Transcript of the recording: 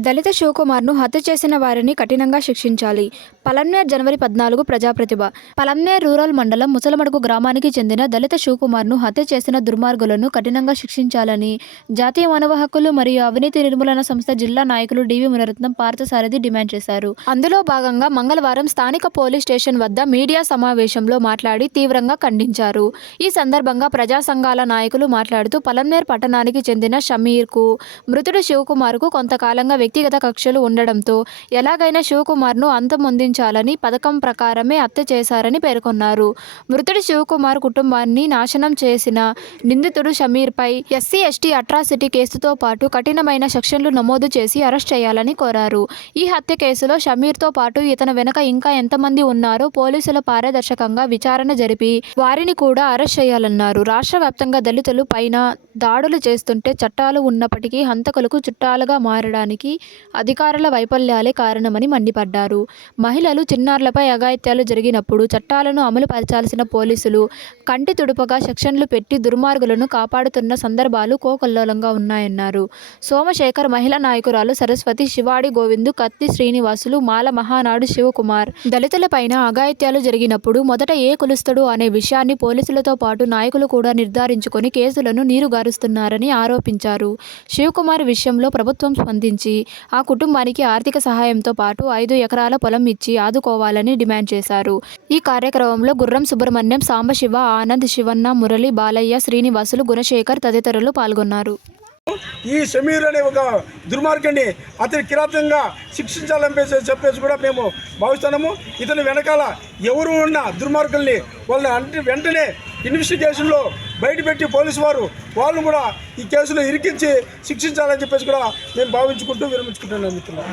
దళిత శివకుమార్ను హత్య చేసిన వారిని కఠినంగా శిక్షించాలి. పలన్నేర్ జనవరి పద్నాలుగు ప్రజాప్రతిభ. పలన్నేర్ రూరల్ మండలం ముసలమడుగు గ్రామానికి చెందిన దళిత శివకుమార్ను హత్య చేసిన దుర్మార్గులను కఠినంగా శిక్షించాలని జాతీయ మానవ హక్కులు మరియు అవినీతి నిర్మూలన సంస్థ జిల్లా నాయకులు డివి మునరత్నం పార్థసారథి డిమాండ్ చేశారు. అందులో భాగంగా మంగళవారం స్థానిక పోలీస్ స్టేషన్ వద్ద మీడియా సమావేశంలో మాట్లాడి తీవ్రంగా ఖండించారు. ఈ సందర్భంగా ప్రజా సంఘాల నాయకులు మాట్లాడుతూ పలన్నేర్ పట్టణానికి చెందిన షమీర్కు మృతుడు శివకుమార్కు కొంతకాలంగా వ్యక్తిగత కక్షలు ఉండడంతో ఎలాగైనా శివకుమార్ను అంతమొందించాలని పథకం ప్రకారమే హత్య చేశారని పేర్కొన్నారు. మృతుడి శివకుమార్ కుటుంబాన్ని నాశనం చేసిన నిందితుడు షమీర్పై ఎస్సీ ఎస్టీ అట్రాసిటీ కేసుతో పాటు కఠినమైన సెక్షన్లు నమోదు చేసి అరెస్ట్ చేయాలని కోరారు. ఈ హత్య కేసులో షమీర్తో పాటు ఇతని వెనక ఇంకా ఎంతమంది ఉన్నారో పోలీసుల పారదర్శకంగా విచారణ జరిపి వారిని కూడా అరెస్ట్ చేయాలన్నారు. రాష్ట్ర వ్యాప్తంగా దళితులు పైన దాడులు చేస్తుంటే చట్టాలు ఉన్నప్పటికీ హంతకులకు చుట్టాలుగా మారడానికి అధికారుల వైఫల్యాలే కారణమని మండిపడ్డారు. మహిళలు చిన్నారులపై అఘాయిత్యాలు జరిగినప్పుడు చట్టాలను అమలు పరచాల్సిన పోలీసులు కంటి తుడుపగా సెక్షన్లు పెట్టి దుర్మార్గులను కాపాడుతున్న సందర్భాలు కోకొల్లోలంగా ఉన్నాయన్నారు. సోమశేఖర్ మహిళా నాయకురాలు సరస్వతి శివాడి గోవిందు కత్తి శ్రీనివాసులు మాల మహానాడు శివకుమార్. దళితులపైన అఘాయిత్యాలు జరిగినప్పుడు మొదట ఏ కులుస్తుడు అనే విషయాన్ని పోలీసులతో పాటు నాయకులు కూడా నిర్ధారించుకొని కేసులను నీరుగా నీరుగారుస్తున్నారని ఆరోపించారు. శివకుమార్ విషయంలో ప్రభుత్వం స్పందించి ఆ కుటుంబానికి ఆర్థిక సహాయంతో పాటు ఐదు ఎకరాల పొలం ఇచ్చి ఆదుకోవాలని డిమాండ్ చేశారు. ఈ కార్యక్రమంలో గుర్రం సుబ్రహ్మణ్యం సాంబశివ ఆనంద్ శివన్న మురళి బాలయ్య శ్రీనివాసులు గుణశేఖర్ తదితరులు పాల్గొన్నారు. ఈ సమీర్ అనే ఒక దుర్మార్గాన్ని అతని కిరాతంగా శిక్షించాలని చెప్పేసి కూడా మేము భావిస్తున్నాము. ఇతని వెనకాల ఎవరు ఉన్న దుర్మార్గుల్ని వాళ్ళని అంటే వెంటనే ఇన్వెస్టిగేషన్లో బయటపెట్టి పోలీసు వారు వాళ్ళను కూడా ఈ కేసులో ఇరికించి శిక్షించాలని చెప్పేసి కూడా మేము భావించుకుంటూ విరమించుకుంటున్నాం మిత్రులు